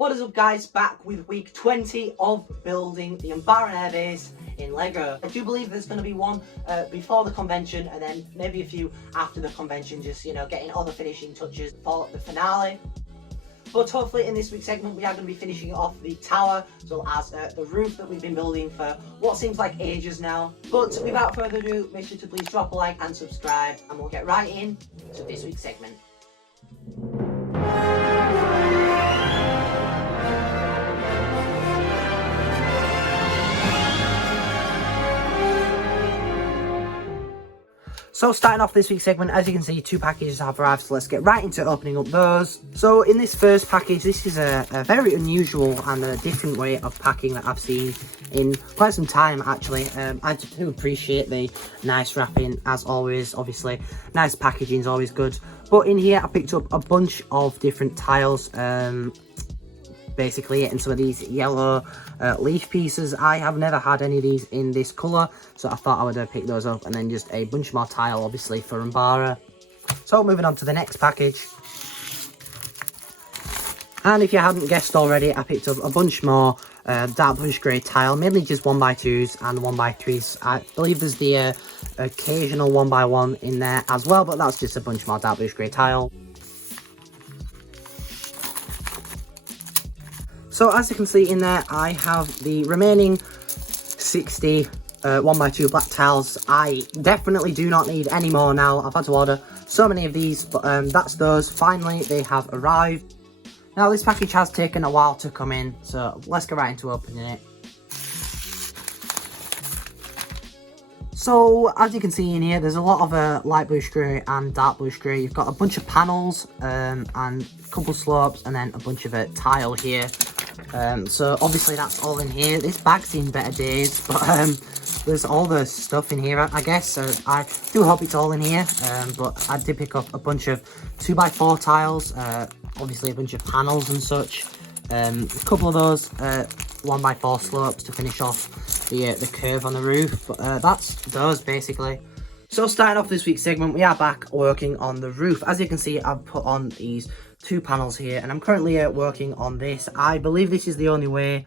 What is up guys, back with week 20 of building the Umbaran Airbase in Lego. I do believe there's going to be one before the convention and then maybe a few after the convention, just getting all the finishing touches for the finale. But hopefully in this week's segment we are going to be finishing off the tower as well as the roof that we've been building for what seems like ages now. But without further ado, make sure to please drop a like and subscribe and we'll get right in to this week's segment. So starting off this week's segment, as you can see, two packages have arrived, so let's get right into opening up those. So in this first package, this is a very unusual and a different way of packing that I've seen in quite some time actually. I do appreciate the nice wrapping as always, obviously. Nice packaging is always good. But in here I picked up a bunch of different tiles, basically, and some of these yellow leaf pieces. I have never had any of these in this colour, so I thought I would pick those up, and then just a bunch more tile obviously for UMBARA. So moving on to the next package, and if you hadn't guessed already, I picked up a bunch more dark bluish grey tile, mainly just 1x2s and 1x3s. I believe there's the occasional 1x1 in there as well, but that's just a bunch more dark bluish grey tile. So as you can see in there, I have the remaining 60 1x2 black tiles. I definitely do not need any more now. I've had to order so many of these, but that's those. Finally, they have arrived. Now this package has taken a while to come in, so let's get right into opening it. So as you can see in here, there's a lot of light bluish grey and dark bluish grey. You've got a bunch of panels and a couple slopes, and then a bunch of tile here. So obviously that's all in here. This bag's seen better days, but there's all the stuff in here, I guess. So I do hope it's all in here. But I did pick up a bunch of 2x4 tiles, obviously a bunch of panels and such. A couple of those 1x4 slopes to finish off the curve on the roof. But that's those basically. So starting off this week's segment, we are back working on the roof. As you can see, I've put on these two panels here, and I'm currently working on this. I believe this is the only way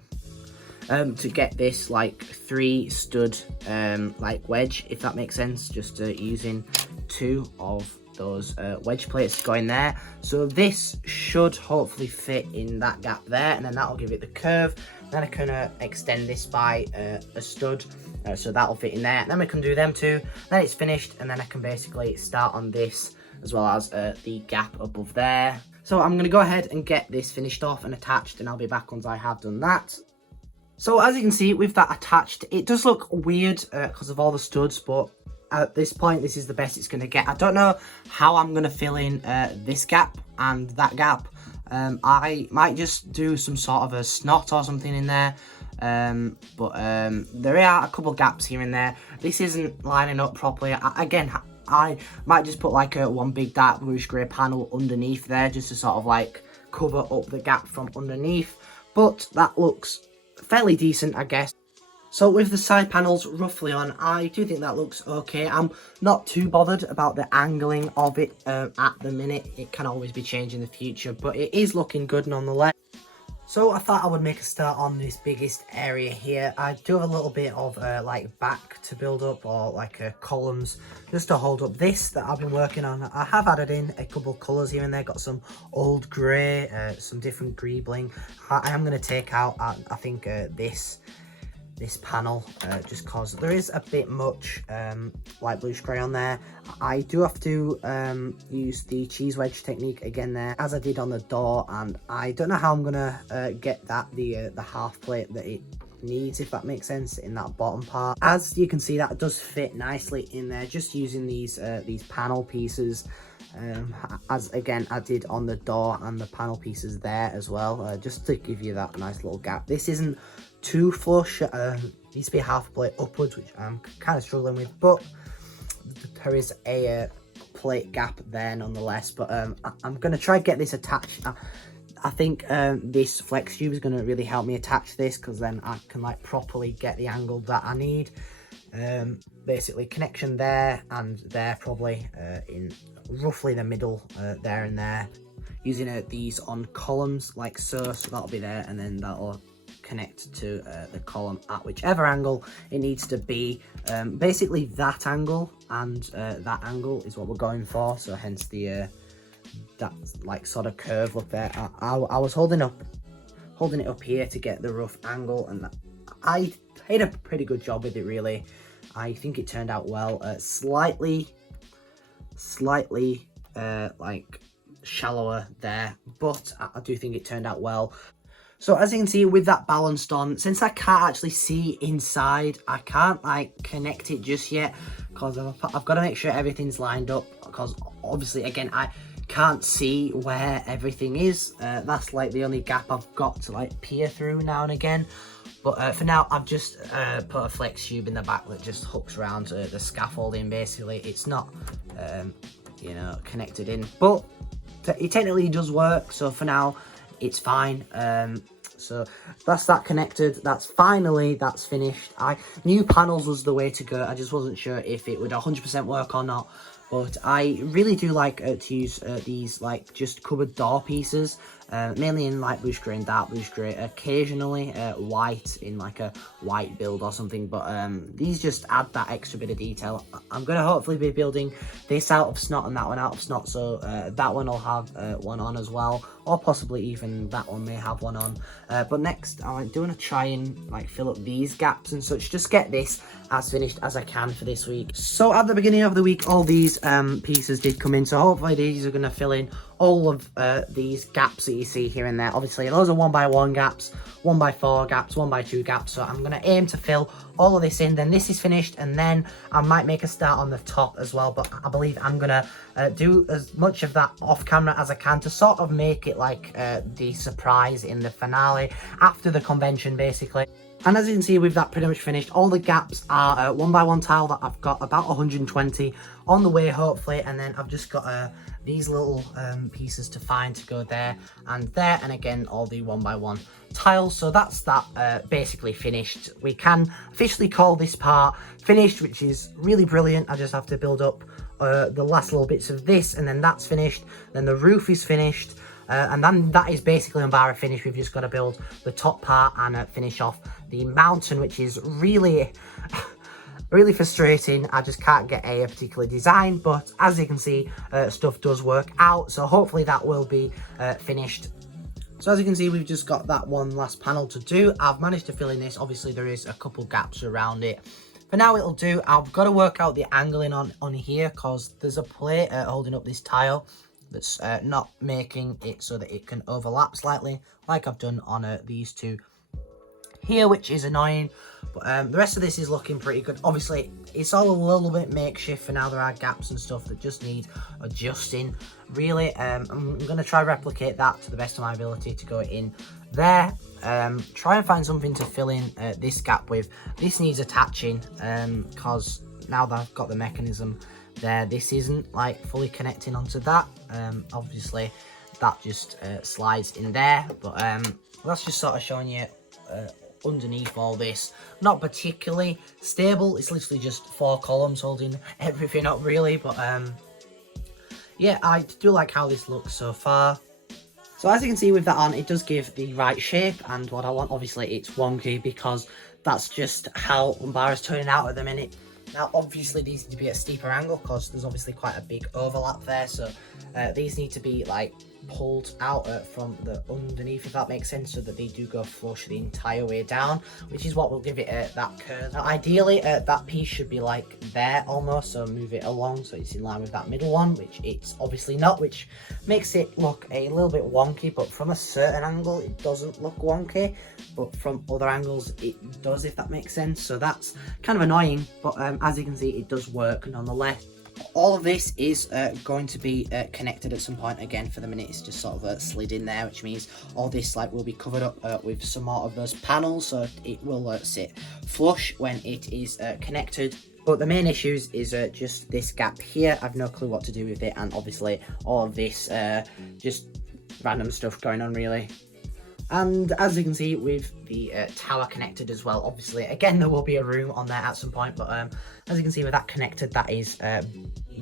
to get this like 3 stud like wedge, if that makes sense, just using 2 of those wedge plates going there. So this should hopefully fit in that gap there, and then that'll give it the curve. Then I can extend this by a stud, so that'll fit in there, and then we can do them two. Then it's finished, and then I can basically start on this as well as the gap above there. So I'm going to go ahead and get this finished off and attached, and I'll be back once I have done that. So as you can see with that attached, it does look weird because of all the studs, but at this point this is the best it's going to get. I don't know how I'm going to fill in this gap and that gap. I might just do some sort of a snot or something in there. But there are a couple gaps here and there. This isn't lining up properly. I might just put like one big dark bluish grey panel underneath there, just to sort of like cover up the gap from underneath. But that looks fairly decent, I guess. So with the side panels roughly on, I do think that looks okay. I'm not too bothered about the angling of it at the minute. It can always be changed in the future, but it is looking good nonetheless. So I thought I would make a start on this biggest area here. I do have a little bit of like back to build up, or like columns just to hold up this that I've been working on. I have added in a couple of colours here and there, got some old grey, some different greebling. I am going to take out I think this panel just cause there is a bit much light bluish grey on there. I do have to use the cheese wedge technique again there, as I did on the door, and I don't know how I'm gonna get that the half plate that it needs, if that makes sense, in that bottom part. As you can see, that does fit nicely in there, just using these panel pieces, as again I did on the door and the panel pieces there as well, just to give you that nice little gap. This isn't too flush, needs to be a half plate upwards, which I'm kind of struggling with, but there is a plate gap there nonetheless. But I'm going to try and get this attached. I think this flex tube is going to really help me attach this, because then I can like properly get the angle that I need. basically connection there and there, probably in roughly the middle there and there, using these on columns like so. So that'll be there, and then that'll connect to the column at whichever angle it needs to be. Basically that angle and that angle is what we're going for, so hence the that like sort of curve look there. I was holding it up here to get the rough angle, and I did a pretty good job with it, really. I think it turned out well. Slightly like shallower there, but I do think it turned out well. So as you can see with that balanced on, since I can't actually see inside, I can't like connect it just yet, because I've got to make sure everything's lined up, because obviously again I can't see where everything is. That's like the only gap I've got to like peer through now and again. But for now, I've just put a flex tube in the back that just hooks around the scaffolding. Basically, it's not, you know, connected in, but it technically does work. So for now, it's fine. So that's that connected. That's finished. I knew panels was the way to go. I just wasn't sure if it would 100% work or not. But I really do like to use these like just cupboard door pieces, mainly in light bluish grey and dark bluish grey, occasionally white in like a white build or something, but these just add that extra bit of detail. I'm going to hopefully be building this out of snot and that one out of snot, so that one will have one on as well, or possibly even that one may have one on. But next I do want to try and like fill up these gaps and such, just get this as finished as I can for this week. So at the beginning of the week, all these pieces did come in, so hopefully these are going to fill in all of these gaps that you see here and there. Obviously those are 1x1 gaps, 1x4 gaps, 1x2 gaps, so I'm going to aim to fill all of this in. Then this is finished, and then I might make a start on the top as well, but I believe I'm going to do as much of that off camera as I can to sort of make it like the surprise in the finale after the convention, basically. And as you can see, with that pretty much finished, all the gaps are 1x1 tile that I've got about 120 on the way, hopefully. And then I've just got these little pieces to find to go there, and again, all the 1x1 tiles. So that's that basically finished. We can officially call this part finished, which is really brilliant. I just have to build up the last little bits of this, and then that's finished. Then the roof is finished. And then that is basically UMBARA finished. We've just got to build the top part and finish off the mountain, which is really frustrating. I just can't get a particular design, but as you can see, stuff does work out, so hopefully that will be finished. So as you can see, we've just got that one last panel to do. I've managed to fill in this. Obviously there is a couple gaps around it. For now it'll do. I've got to work out the angling on here, because there's a plate holding up this tile that's not making it so that it can overlap slightly, like I've done on these two here, which is annoying. But the rest of this is looking pretty good. Obviously it's all a little bit makeshift for now. There are gaps and stuff that just need adjusting, really. I'm going to try replicate that to the best of my ability to go in there. Try and find something to fill in this gap with. This needs attaching, because now that I've got the mechanism there, this isn't like fully connecting onto that. Obviously that just slides in there, but that's just sort of showing you underneath all this, not particularly stable. It's literally just 4 columns holding everything up, really. But yeah, I do like how this looks so far. So as you can see with that on, it does give the right shape and what I want. Obviously it's wonky because that's just how UMBARA's turning out at the minute. Now obviously these need to be at a steeper angle because there's obviously quite a big overlap there, so these need to be like pulled out from the underneath, if that makes sense, so that they do go flush the entire way down, which is what will give it that curve. Now ideally that piece should be like there almost, so move it along so it's in line with that middle one, which it's obviously not, which makes it look a little bit wonky. But from a certain angle it doesn't look wonky, but from other angles it does, if that makes sense. So that's kind of annoying, but as you can see it does work nonetheless. All of this is going to be connected at some point. Again, for the minute it's just sort of slid in there, which means all this like will be covered up with some more of those panels, so it will sit flush when it is connected. But the main issues is just this gap here. I've no clue what to do with it, and obviously all of this just random stuff going on, really. And as you can see, we've the tower connected as well. Obviously, again, there will be a room on there at some point, but as you can see with that connected, that is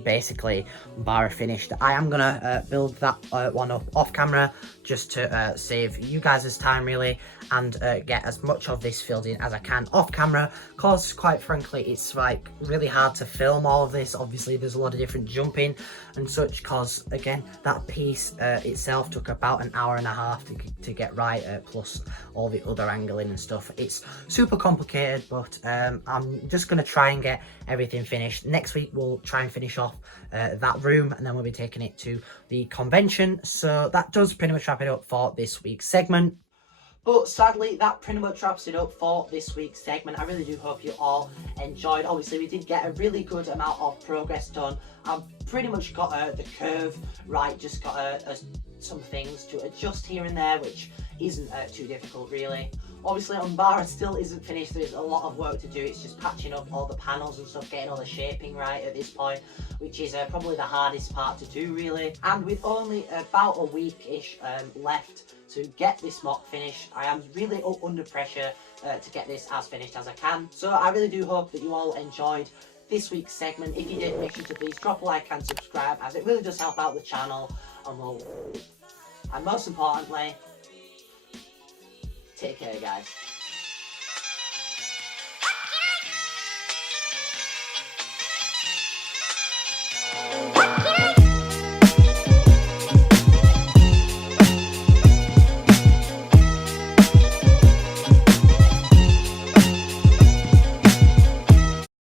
basically UMBARA finished. I am gonna build that one up off camera just to save you guys' time really, and get as much of this filled in as I can off camera, cause quite frankly it's like really hard to film all of this. Obviously there's a lot of different jumping and such, cause again that piece itself took about an hour and a half to get right, plus all the other angling and stuff. It's super complicated, but I'm just gonna try and get everything finished. Next week we'll try and finish off that room, and then we'll be taking it to the convention. So that does pretty much wrap it up for this week's segment. But sadly, that pretty much wraps it up for this week's segment. I really do hope you all enjoyed. Obviously, we did get a really good amount of progress done. I've pretty much got the curve right, just got some things to adjust here and there, which isn't too difficult really. Obviously, UMBARA still isn't finished. There's a lot of work to do. It's just patching up all the panels and stuff, getting all the shaping right at this point, which is probably the hardest part to do really. And with only about a week-ish left to get this mock finished, I am really under pressure to get this as finished as I can. So I really do hope that you all enjoyed this week's segment. If you did, make sure to please drop a like and subscribe, as it really does help out the channel, and most importantly, take care guys.